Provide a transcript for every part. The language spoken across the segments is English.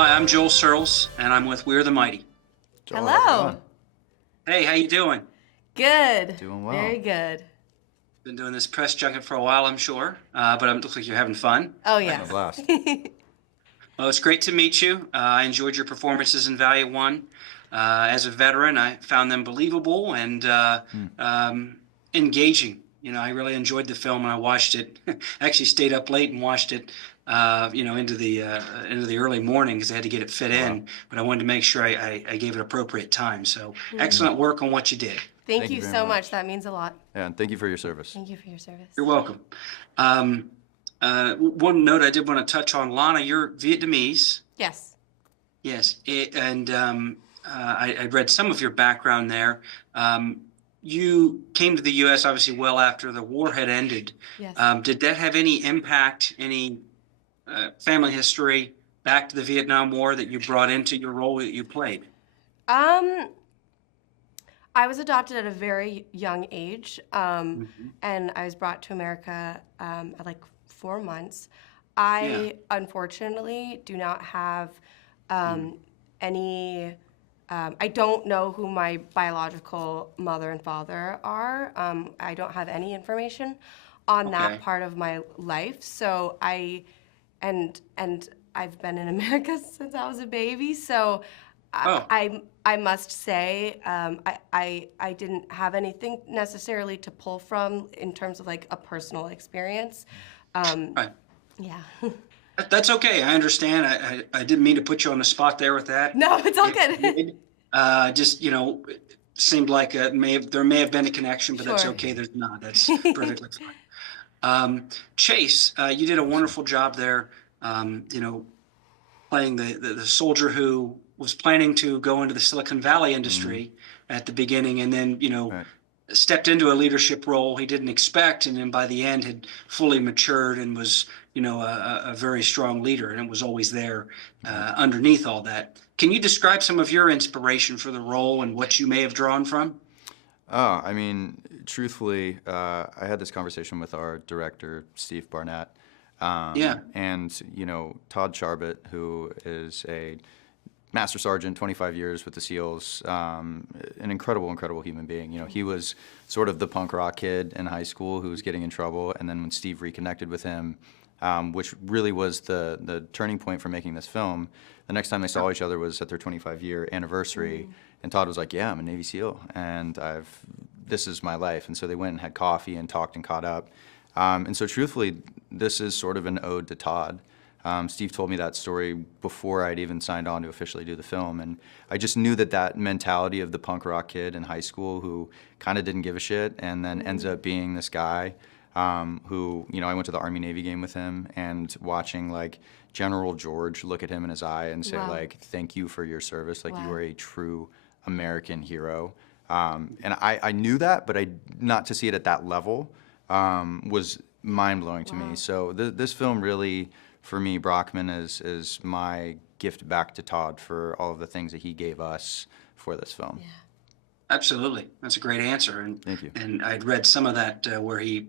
Hi, I'm Joel Searles, and I'm with We're the Mighty. Joel, how's it Hello. going? Hey, how you doing? Good. Doing well. Very good. Been doing this press junket for a while, I'm sure, but it looks like you're having fun. Oh, Having a yes. blast. Well, it's great to meet you. I enjoyed your performances in Valiant One. As a veteran, I found them believable and engaging. You know, I really enjoyed the film, and I watched it. I actually stayed up late and watched it. Into the early morning because I had to get it fit Oh, wow. in. But I wanted to make sure I gave it appropriate time. So excellent work on what you did. Thank you you very so much. much. That means a lot. Yeah, and thank you for your service. Thank you for your service. You're welcome. One note I did want to touch on, Lana, you're Vietnamese. Yes. Yes, I read some of your background there. You came to the U.S. obviously well after the war had ended. Yes. Did that have any impact, any family history back to the Vietnam War that you brought into your role that you played? I was adopted at a very young age, and I was brought to America at like 4 months. I unfortunately do not have any. I don't know who my biological mother and father are. I don't have any information on that part of my life. So and I've been in America since I was a baby. So I must say I didn't have anything necessarily to pull from in terms of like a personal experience. Right. Yeah. That's okay. I understand. I didn't mean to put you on the spot there with that. No, it's all good. Just, it seemed like there may have been a connection, but that's Sure. okay. There's not. That's perfectly fine. Chase, you did a wonderful job there, playing the soldier who was planning to go into the Silicon Valley industry at the beginning and then, Right. stepped into a leadership role he didn't expect, and then by the end had fully matured and was, a very strong leader, and it was always there underneath all that. Can you describe some of your inspiration for the role and what you may have drawn from? Oh, I mean, truthfully, I had this conversation with our director, Steve Barnett. And, Todd Charbot, who is a Master Sergeant, 25 years with the SEALs, an incredible, incredible human being. He was sort of the punk rock kid in high school who was getting in trouble, and then when Steve reconnected with him, which really was the turning point for making this film, the next time they saw each other was at their 25-year anniversary, and Todd was like, yeah, I'm a Navy SEAL, and this is my life. And so they went and had coffee and talked and caught up. And so truthfully, this is sort of an ode to Todd. Steve told me that story before I'd even signed on to officially do the film, and I just knew that mentality of the punk rock kid in high school who kind of didn't give a shit and then ends up being this guy who, I went to the Army-Navy game with him, and watching like General George look at him in his eye and say like, thank you for your service, like you are a true American hero. And I knew that, but not to see it at that level was mind-blowing to me. So this film really, for me, Brockman is my gift back to Todd for all of the things that he gave us for this film. Yeah. Absolutely. That's a great answer. And Thank you. And I'd read some of that where he,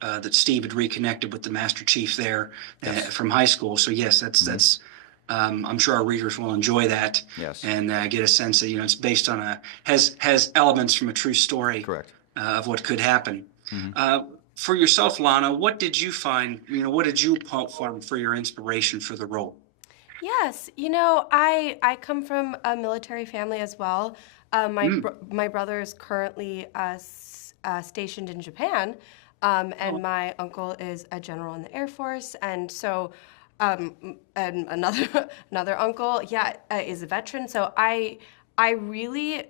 that Steve had reconnected with the Master Chief there from high school. So yes, that's I'm sure our readers will enjoy that. Yes. And get a sense that, it's based on has elements from a true story. Correct. Of what could happen. For yourself, Lana, what did you find, what did you pull from for your inspiration for the role? Yes, I come from a military family as well. My brother is currently stationed in Japan, and my uncle is a general in the Air Force, and so and another uncle, is a veteran. So I really,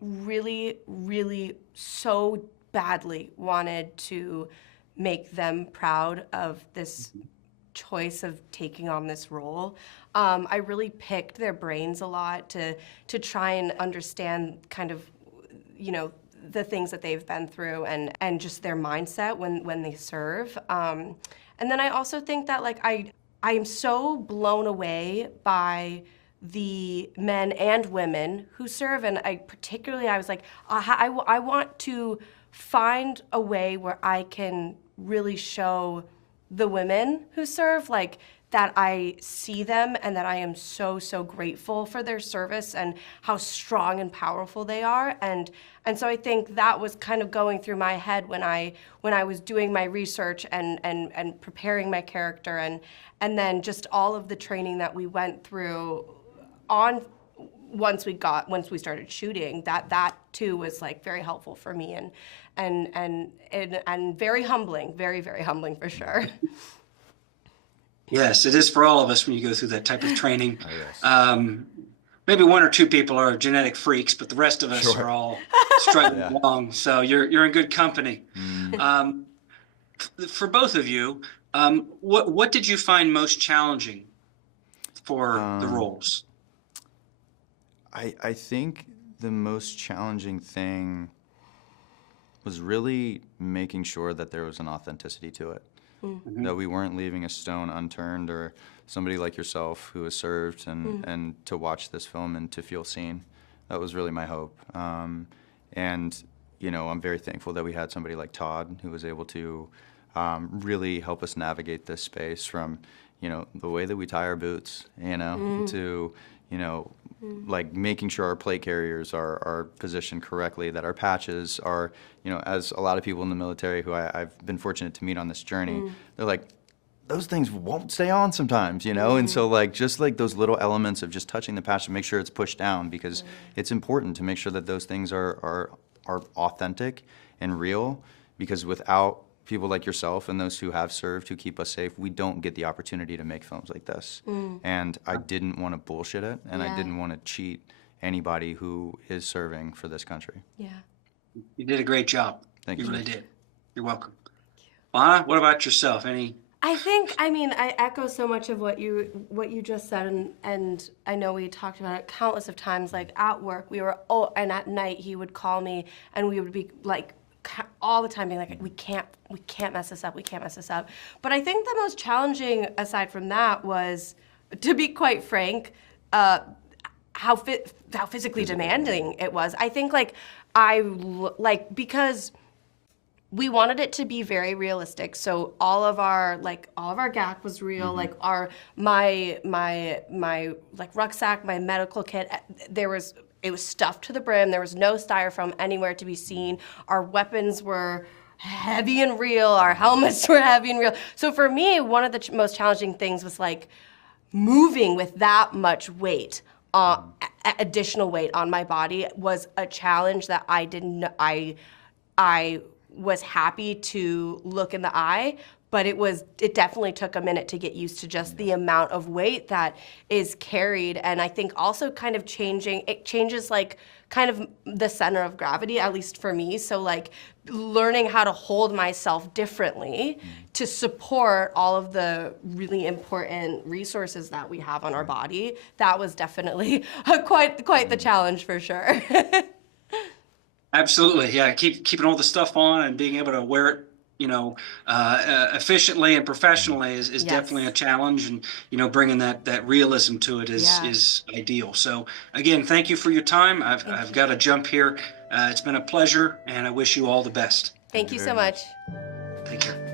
really, really so badly wanted to make them proud of this choice of taking on this role. I really picked their brains a lot to try and understand kind of, the things that they've been through and just their mindset when they serve. And then I also think that I am so blown away by the men and women who serve, and I was like, I want to find a way where I can really show the women who serve, like, that I see them and that I am so, so grateful for their service and how strong and powerful they are. And so I think that was kind of going through my head when I was doing my research and preparing my character, and then just all of the training that we went through on once we started shooting, that too was like very helpful for me and very humbling, very, very humbling for sure. Yes, it is for all of us when you go through that type of training. Oh, yes. Maybe one or two people are genetic freaks, but the rest of us Sure. are all struggling along. So you're in good company. For both of you, what did you find most challenging for the roles? I think the most challenging thing was really making sure that there was an authenticity to it. That we weren't leaving a stone unturned, or somebody like yourself who has served and to watch this film and to feel seen. That was really my hope. And, you know, I'm very thankful that we had somebody like Todd who was able to really help us navigate this space from, you know, the way that we tie our boots, you know, to, you know, like making sure our plate carriers are positioned correctly, that our patches are, you know, as a lot of people in the military who I've been fortunate to meet on this journey, they're like, those things won't stay on sometimes, you know? And so like, just like those little elements of just touching the patch to make sure it's pushed down, because it's important to make sure that those things are authentic and real, because without people like yourself and those who have served, who keep us safe, we don't get the opportunity to make films like this. And I didn't want to bullshit it, and I didn't want to cheat anybody who is serving for this country. Yeah. You did a great job. Thank You you. really did. You're welcome. Lana, what about yourself? I echo so much of what you just said, and I know we talked about it countless of times. Like at work, and at night he would call me, and we would be like all the time being like, we can't mess this up, we can't mess this up. But I think the most challenging, aside from that, was, to be quite frank, how physically demanding it was. I think because we wanted it to be very realistic, so all of our GAC was real. Like my like rucksack, my medical kit, it was stuffed to the brim. There was no styrofoam anywhere to be seen. Our weapons were heavy and real. Our helmets were heavy and real. So for me, one of the most challenging things was like moving with that much weight, additional weight on my body, was a challenge that I was happy to look in the eye, but it definitely took a minute to get used to just the amount of weight that is carried. And I think also kind of changes like kind of the center of gravity, at least for me. So like learning how to hold myself differently to support all of the really important resources that we have on our body, that was definitely quite the challenge for sure. Absolutely, yeah. Keeping all the stuff on and being able to wear it, you know, efficiently and professionally is definitely a challenge, and you know, bringing that realism to it is ideal. So again, thank you for your time. I've got to jump here. It's been a pleasure, and I wish you all the best. Thank you so much. Take care.